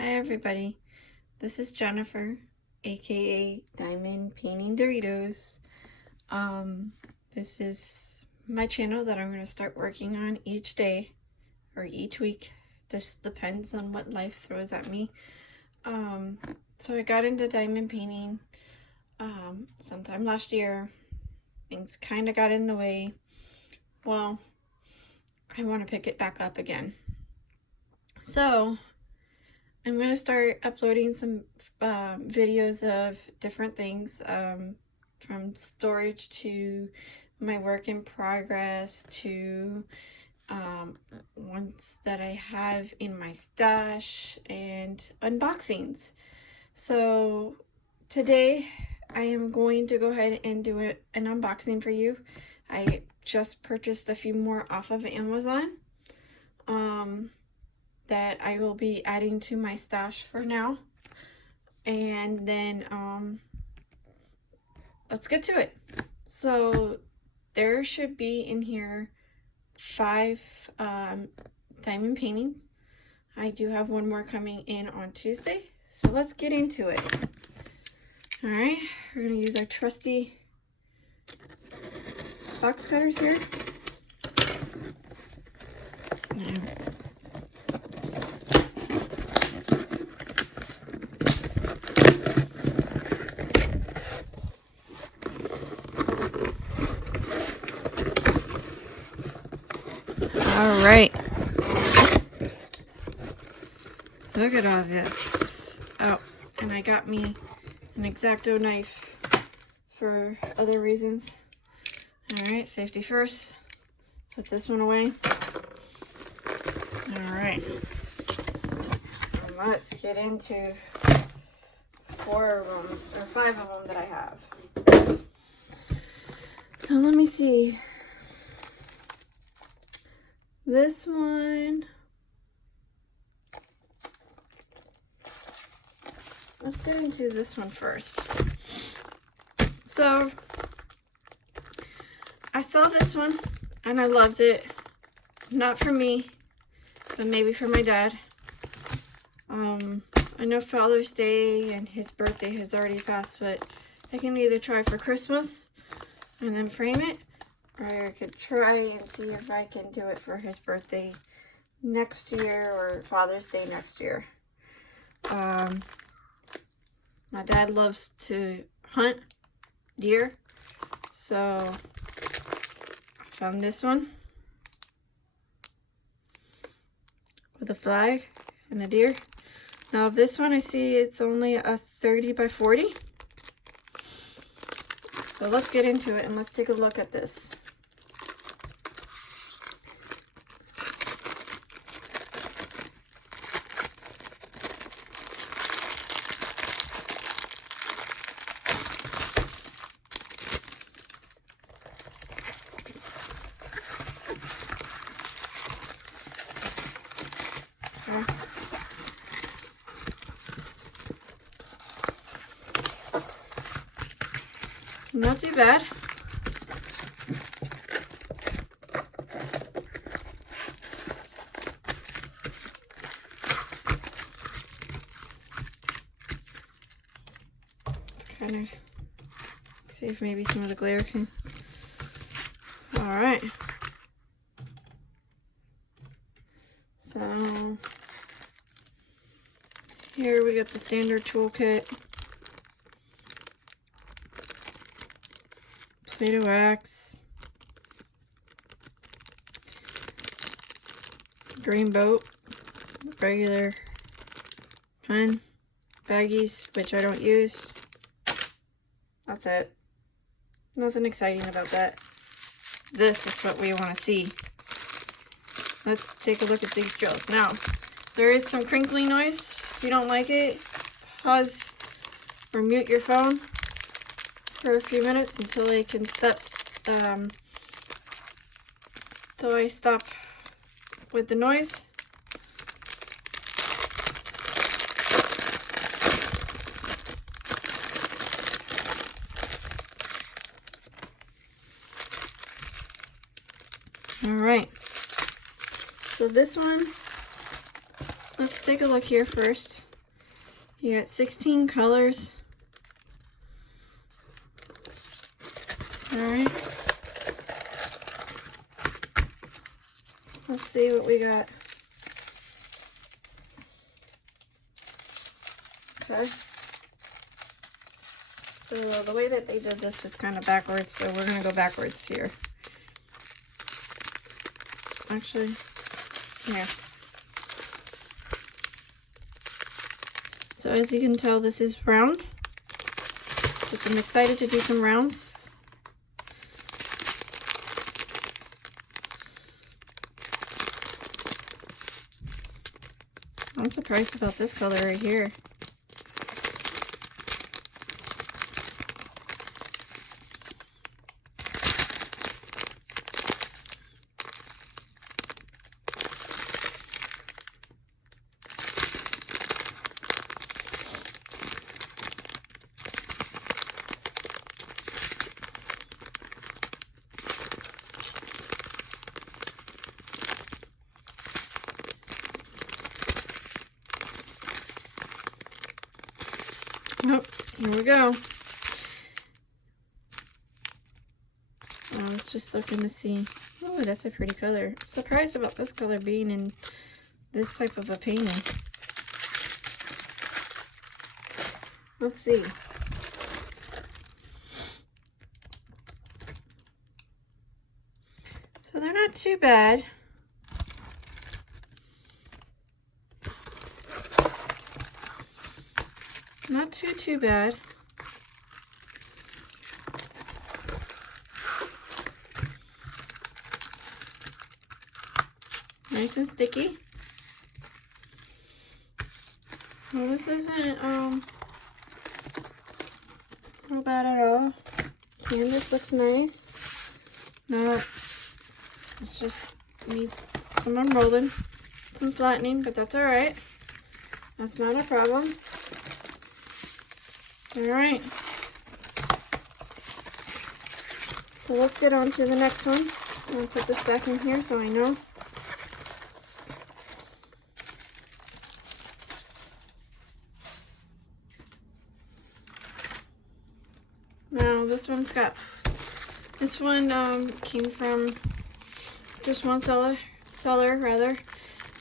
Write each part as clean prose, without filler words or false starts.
Hi everybody, this is Jennifer, aka Diamond Painting Doritos. This is my channel that I'm going to start working on each day or each week. Just depends on what life throws at me. So I got into diamond painting sometime last year. Things kind of got in the way. Well, I want to pick it back up again. So I'm going to start uploading some videos of different things, from storage to my work in progress to ones that I have in my stash and unboxings. So today I am going to go ahead and do an unboxing for you. I just purchased a few more off of Amazon that I will be adding to my stash for now. And then let's get to it. So there should be in here 5 diamond paintings. I do have one more coming in on Tuesday, so let's get into it. All right, we're gonna use our trusty box cutters here. All right. Look at all this. Oh, and I got me an X-Acto knife for other reasons. All right, safety first. Put this one away. All right. Let's get into 4 of them, or 5 of them that I have. So let me see. This one. Let's get into this one first. So I saw this one and I loved it. Not for me, but maybe for my dad. I know Father's Day and his birthday has already passed, but I can either try for Christmas and then frame it, or I could try and see if I can do it for his birthday next year or Father's Day next year. My dad loves to hunt deer, so I found this one with a flag and a deer. Now this one I see it's only a 30 by 40. So let's get into it and let's take a look at this. Not too bad. Let's kind of see if maybe some of the glare can. All right. So here we got the standard toolkit. Play-Doh wax, green boat, regular pen, baggies, which I don't use. That's it. Nothing exciting about that. This is what we want to see. Let's take a look at these drills. Now, there is some crinkling noise. If you don't like it, pause or mute your phone for a few minutes until I can stop, till I stop with the noise. All right. So this one, let's take a look here first. You got 16 colors. Alright. Let's see what we got. Okay. So the way that they did this is kind of backwards, so we're going to go backwards here. Actually, yeah. So as you can tell, this is round. But I'm excited to do some rounds. I'm surprised about this color right here. Oh, here we go. I was just looking to see. Oh, that's a pretty color. Surprised about this color being in this type of a painting. Let's see. So they're not too bad. Not too bad. Nice and sticky. Well, this isn't real bad at all. Canvas looks nice. No, it's just needs some unrolling, some flattening, but that's all right. That's not a problem. All right. So let's get on to the next one. I'm gonna put this back in here so I know. Now this one came from just one seller rather.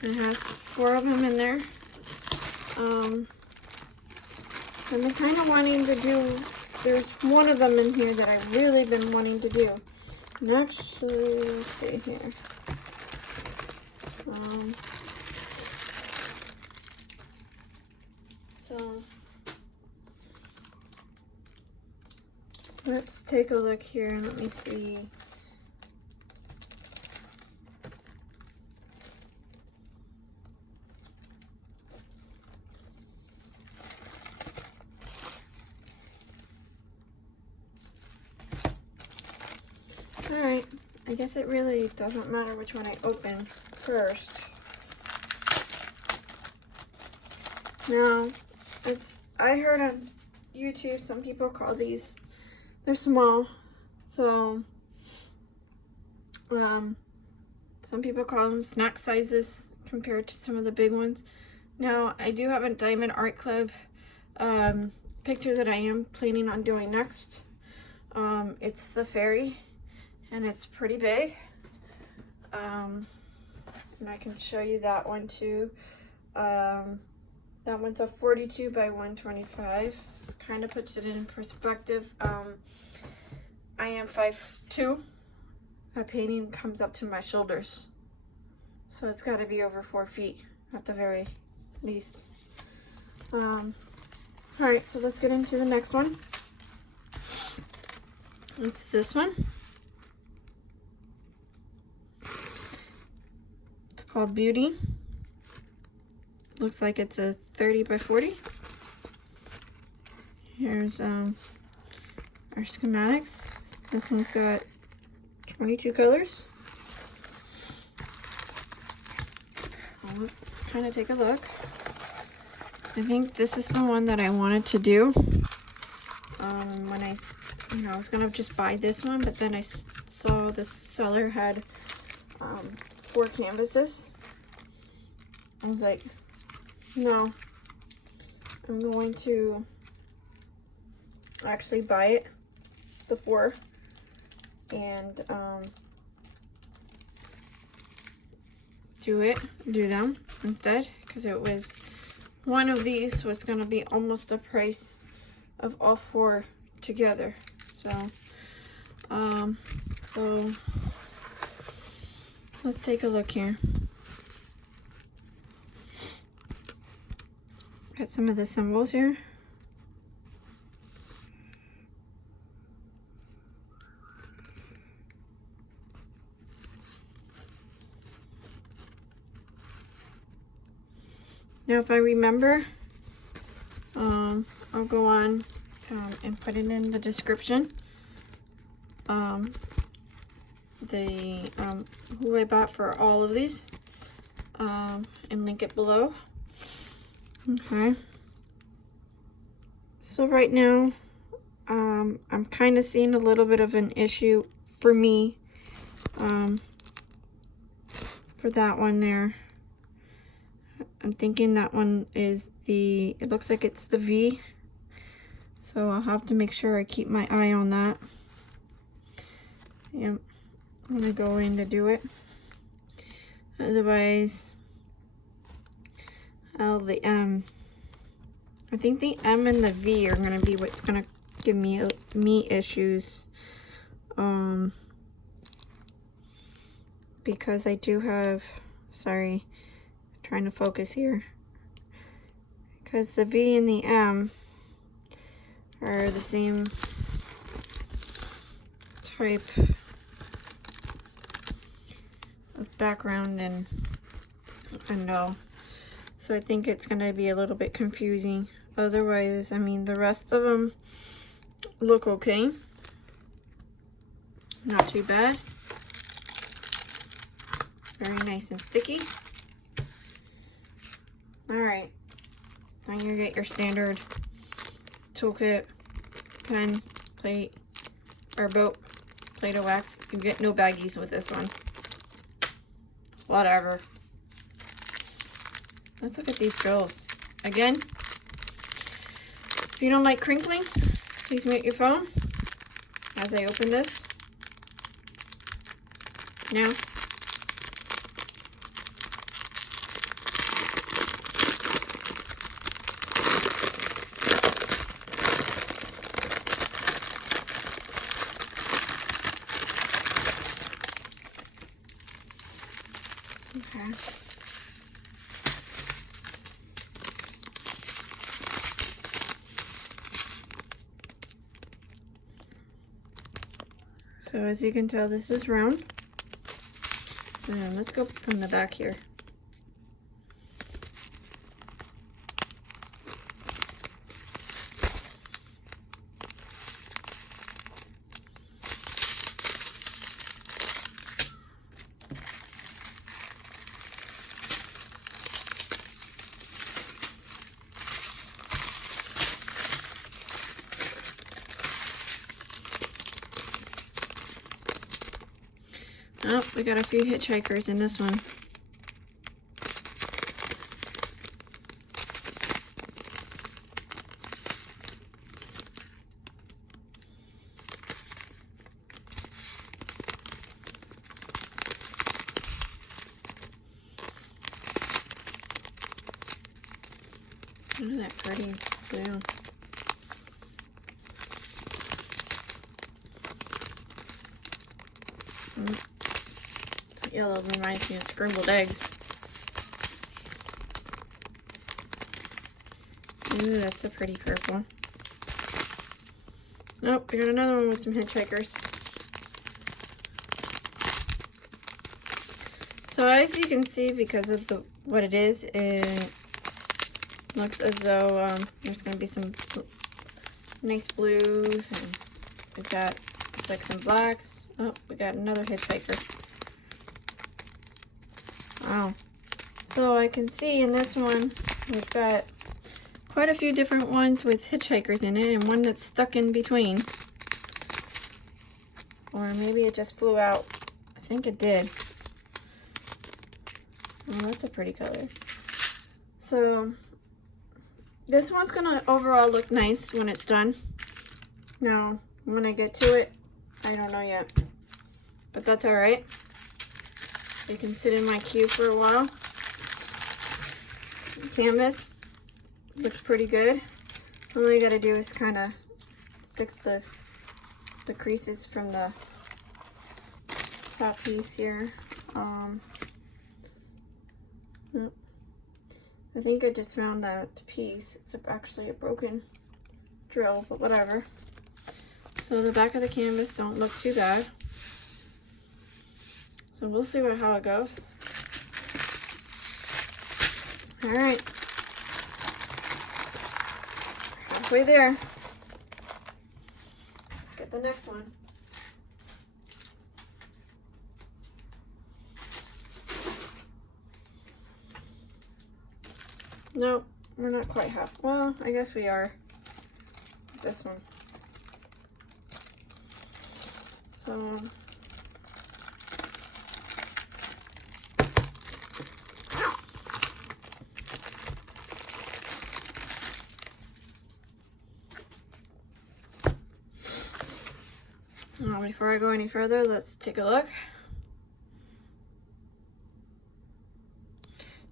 It has 4 of them in there. And I'm kind of wanting to do, there's one of them in here that I've really been wanting to do. And actually, let's see here. So let's take a look here and let me see. Alright, I guess it really doesn't matter which one I open first. Now, I heard on YouTube some people call these, they're small, so some people call them snack sizes compared to some of the big ones. Now, I do have a Diamond Art Club picture that I am planning on doing next. It's the fairy, and it's pretty big. And I can show you that one too. That one's a 42 by 125. Kind of puts it in perspective. I am 5'2". That painting comes up to my shoulders. So it's got to be over 4 feet at the very least. Alright, so let's get into the next one. It's this one. It's called Beauty. Looks like it's a 30 by 40. Here's our schematics. This one's got 22 colors. Let's kind of take a look. I think this is the one that I wanted to do. When I was gonna just buy this one, but then I saw this seller had 4 canvases. I was like, no, I'm going to actually buy it before and do them instead, because it was one of these was going to be almost the price of all 4 together. So let's take a look here. Got some of the symbols here. Now, if I remember, I'll go on and put it in the description. Who I bought for all of these, and link it below. Okay. So right now, I'm kind of seeing a little bit of an issue for me, for that one there. I'm thinking that one is it looks like it's the V. So I'll have to make sure I keep my eye on that. Yep, I'm gonna go in to do it. Otherwise, I think the M and the V are gonna be what's gonna give me issues. Because I do have, sorry, trying to focus here. Because the V and the M are the same type of background and so I think it's going to be a little bit confusing. Otherwise, I mean, the rest of them look okay. Not too bad. Very nice and sticky. Alright. Now you get your standard toolkit, pen, plate, or boat, Play-Doh wax. You get no baggies with this one. Whatever. Let's look at these drills. Again, if you don't like crinkling, please mute your phone as I open this. Now, okay. So as you can tell, this is round. And let's go from the back here. Oh, we got a few hitchhikers in this one. Look at that pretty blue. That yellow reminds me of scrambled eggs. Ooh, that's a pretty purple. Nope, we got another one with some hitchhikers. So as you can see, because of what it is, it looks as though there's going to be some nice blues, and we've got, it's like some blacks. Oh, we got another hitchhiker. Wow. So I can see in this one, we've got quite a few different ones with hitchhikers in it, and one that's stuck in between. Or maybe it just flew out. I think it did. Oh, that's a pretty color. So this one's gonna overall look nice when it's done. Now, when I get to it, I don't know yet, but that's all right. It can sit in my queue for a while. The canvas looks pretty good. All you gotta do is kind of fix the creases from the top piece here. I think I just found that piece. It's actually a broken drill, but whatever. So the back of the canvas don't look too bad. So we'll see how it goes. All right, halfway there. Let's get the next one. Nope, we're not quite half. Well, I guess we are. This one. So now, before I go any further, let's take a look.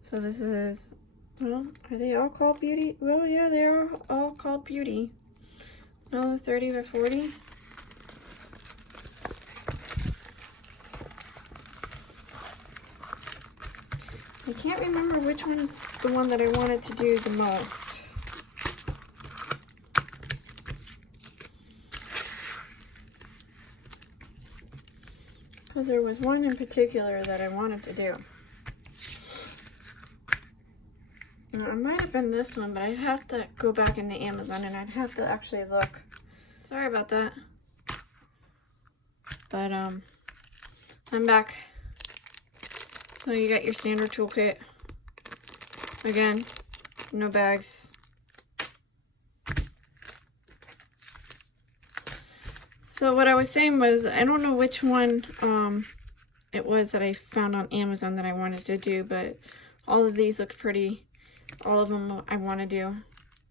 So this is, well, are they all called Beauty? Well, yeah, they are all called Beauty. No, the 30 by 40. I can't remember which one is the one that I wanted to do the most. Because there was one in particular that I wanted to do. Now, it might have been this one, but I'd have to go back into Amazon and I'd have to actually look. Sorry about that. But I'm back. So you got your standard toolkit. Again, no bags. So what I was saying was, I don't know which one it was that I found on Amazon that I wanted to do, but all of these look pretty. All of them I want to do.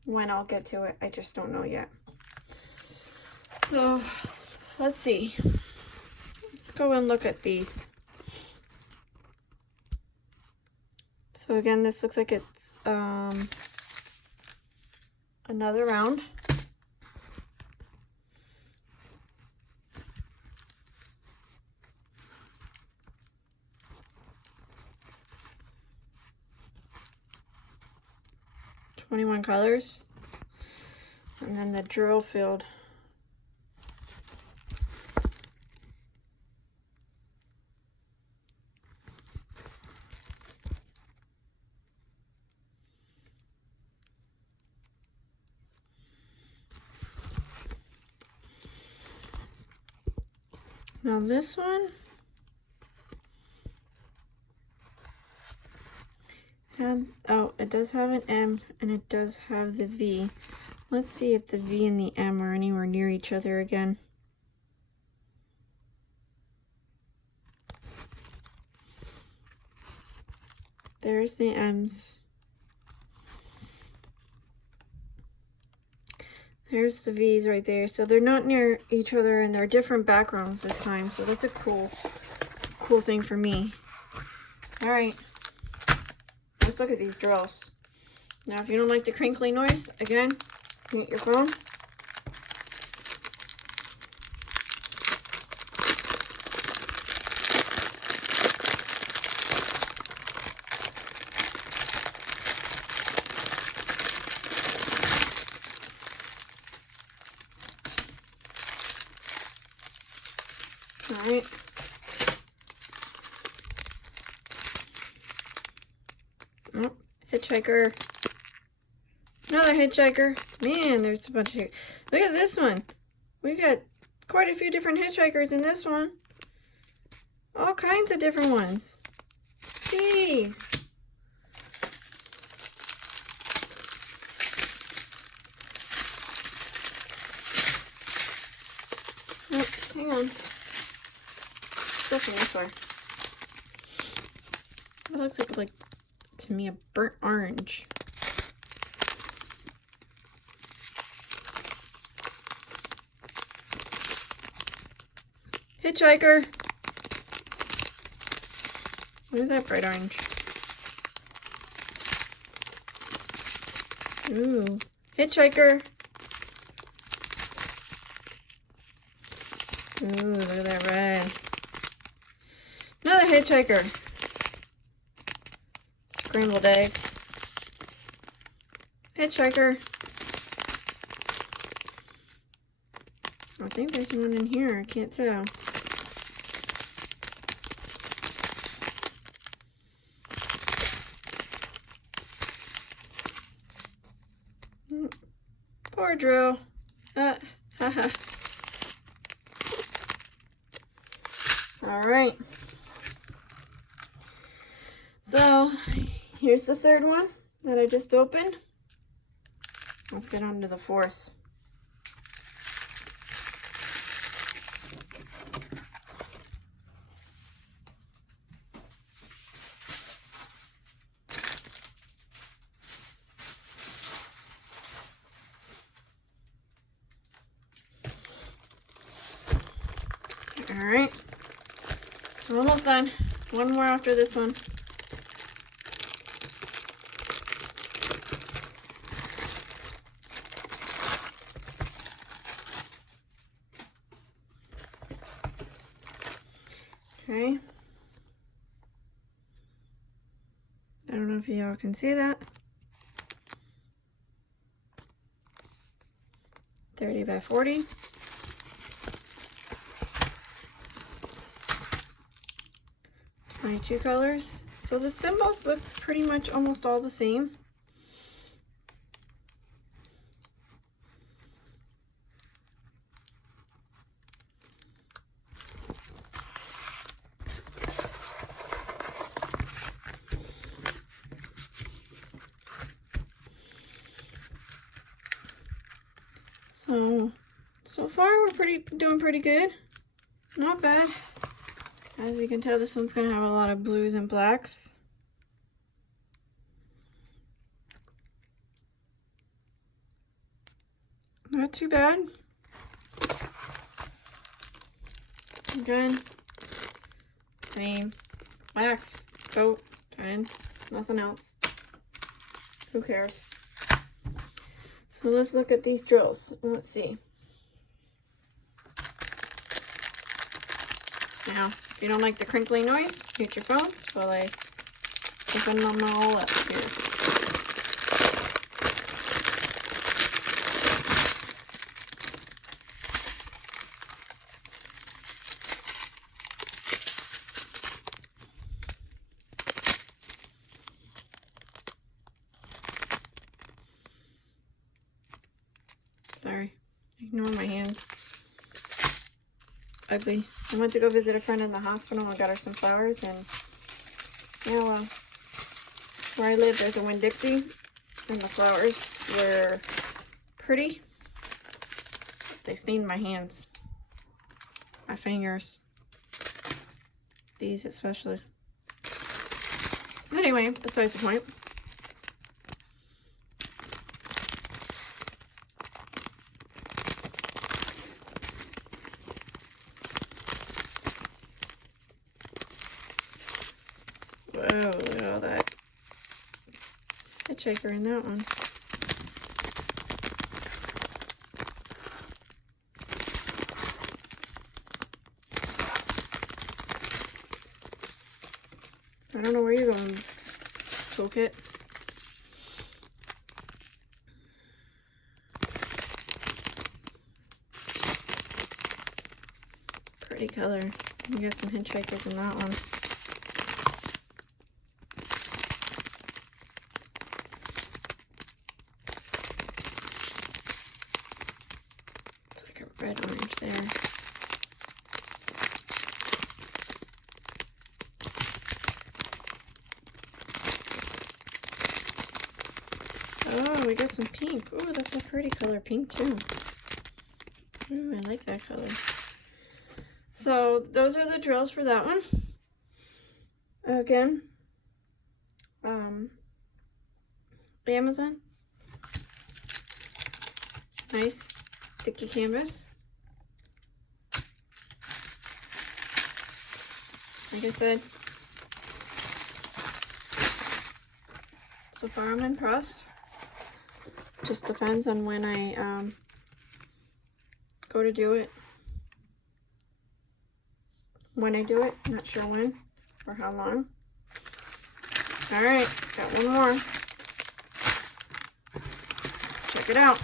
When I'll get to it, I just don't know yet. So let's see. Let's go and look at these. So again, this looks like it's another round. $21 colors, and then the drill field. Now this one it does have an M and it does have the V. Let's see if the V and the M are anywhere near each other again. There's the M's. There's the V's right there. So they're not near each other and they're different backgrounds this time. So that's a cool thing for me. All right. Let's look at these drills. Now, if you don't like the crinkly noise, again, mute your phone. All right. Oh, hitchhiker. Another hitchhiker. Man, there's a bunch of... Look at this one. We got quite a few different hitchhikers in this one. All kinds of different ones. Jeez. Oh, hang on. Go from this way. It looks like to me a burnt orange. Hitchhiker. What is that bright orange? Ooh, Hitchhiker. Ooh, look at that red. Another Hitchhiker. Scrambled eggs. Hitchhiker. I think there's one in here. I can't tell. Poor drill. Haha. All right. So here's the third one that I just opened. Let's get on to the fourth. All right, we're almost done. One more after this one. Okay. I don't know if y'all can see that. 30 by 40. My two colors. So the symbols look pretty much almost all the same. So far we're doing pretty good. Not bad. As you can tell, this one's gonna have a lot of blues and blacks. Not too bad. Again, same. Wax, coat, and nothing else. Who cares? So let's look at these drills. Let's see. Now, if you don't like the crinkling noise, mute your phones while I open them all up here. Sorry, ignore my hands. Ugly. I went to go visit a friend in the hospital and got her some flowers, and yeah, where I live there's a Winn-Dixie, and the flowers were pretty. They stained my hands, my fingers, these especially. Anyway, besides the point. Whoa, look at all that Hitchhiker in that one. I don't know where you're going, Toolkit. Pretty color. You got some Hitchhikers in that one. Red orange there. Oh, we got some pink. Oh, that's a pretty color, pink too. Ooh, I like that color. So those are the drills for that one. Again, Amazon. Nice sticky canvas. Like I said, so far I'm impressed. Just depends on when I go to do it. When I do it, not sure when or how long. All right, got one more. Check it out.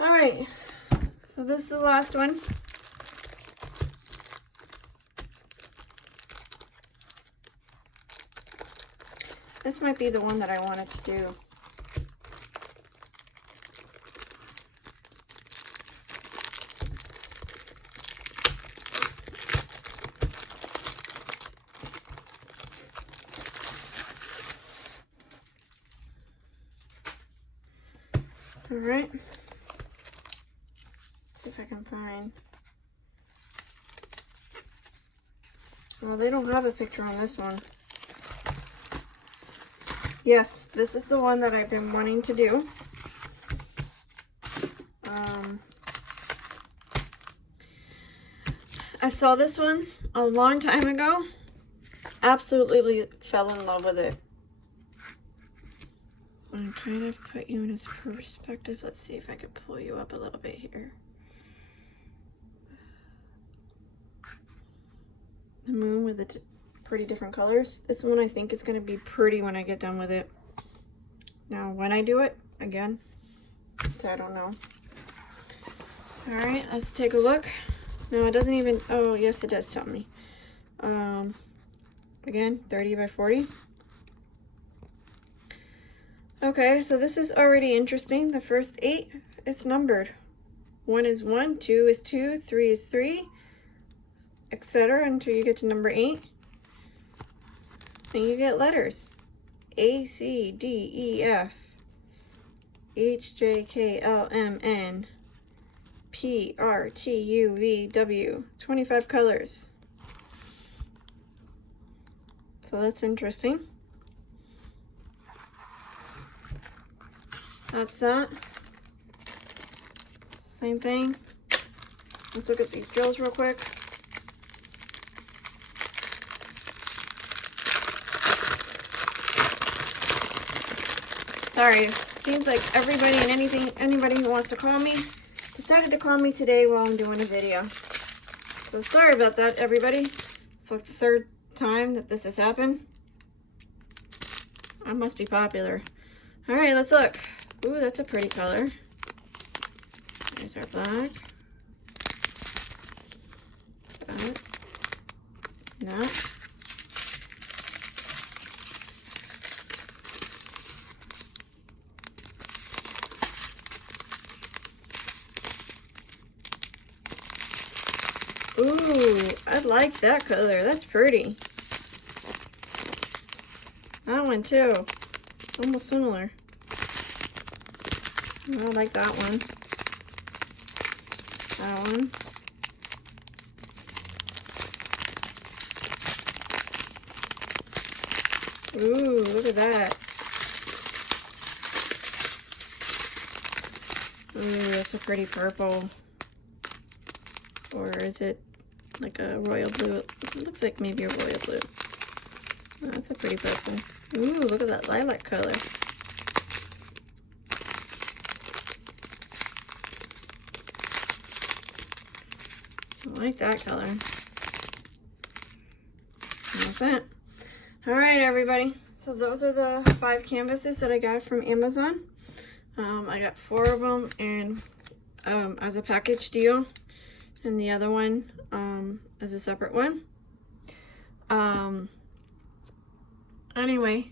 All right, so this is the last one. This might be the one that I wanted to do. All right. See if I can find. Well, they don't have a picture on this one. Yes, this is the one that I've been wanting to do. I saw this one a long time ago. Absolutely fell in love with it. And kind of put you in its perspective. Let's see if I could pull you up a little bit here. The moon with the pretty different colors. This one I think is going to be pretty when I get done with it. Now when I do it, again, so I don't know. Alright, let's take a look. No, it doesn't even, oh yes it does tell me. Again, 30 by 40. Okay, so this is already interesting. The first 8 is numbered. 1 is 1, 2 is 2, 3 is 3, etc. until you get to number 8. Then you get letters. A, C, D, E, F, H, J, K, L, M, N, P, R, T, U, V, W. 25 colors. So that's interesting. That's that. Same thing. Let's look at these drills real quick. Sorry, seems like everybody and anybody who wants to call me decided to call me today while I'm doing a video. So sorry about that, everybody. It's like the 3rd time that this has happened. I must be popular. All right, let's look. Ooh, that's a pretty color. There's our black. That. That. Ooh, I like that color. That's pretty. That one too. Almost similar. I like that one. That one. Ooh, look at that. Ooh, that's a pretty purple. Or is it like a royal blue? It looks like maybe a royal blue. Oh, that's a pretty purple. Ooh, look at that lilac color. I like that color. That's it. Alright, everybody. So those are the 5 canvases that I got from Amazon. I got 4 of them and as a package deal. And the other one as a separate one. Anyway,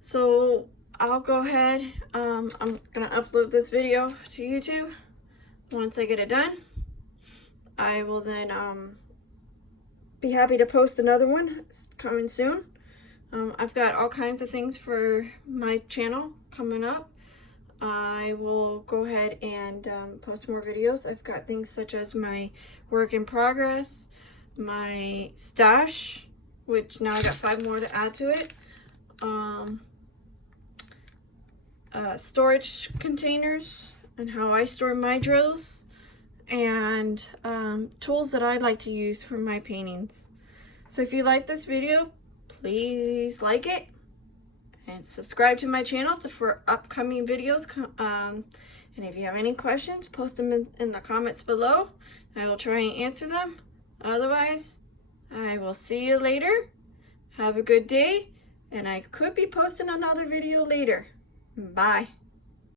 so I'll go ahead. I'm gonna upload this video to YouTube. Once I get it done, I will then be happy to post another one. It's coming soon. I've got all kinds of things for my channel coming up. I will go ahead and post more videos. I've got things such as my work in progress, my stash, which now I got 5 more to add to it, storage containers and how I store my drills, and and tools that I like to use for my paintings. So if you like this video, please like it and subscribe to my channel for upcoming videos. And if you have any questions, post them in the comments below. I will try and answer them. Otherwise, I will see you later. Have a good day, and I could be posting another video later. Bye.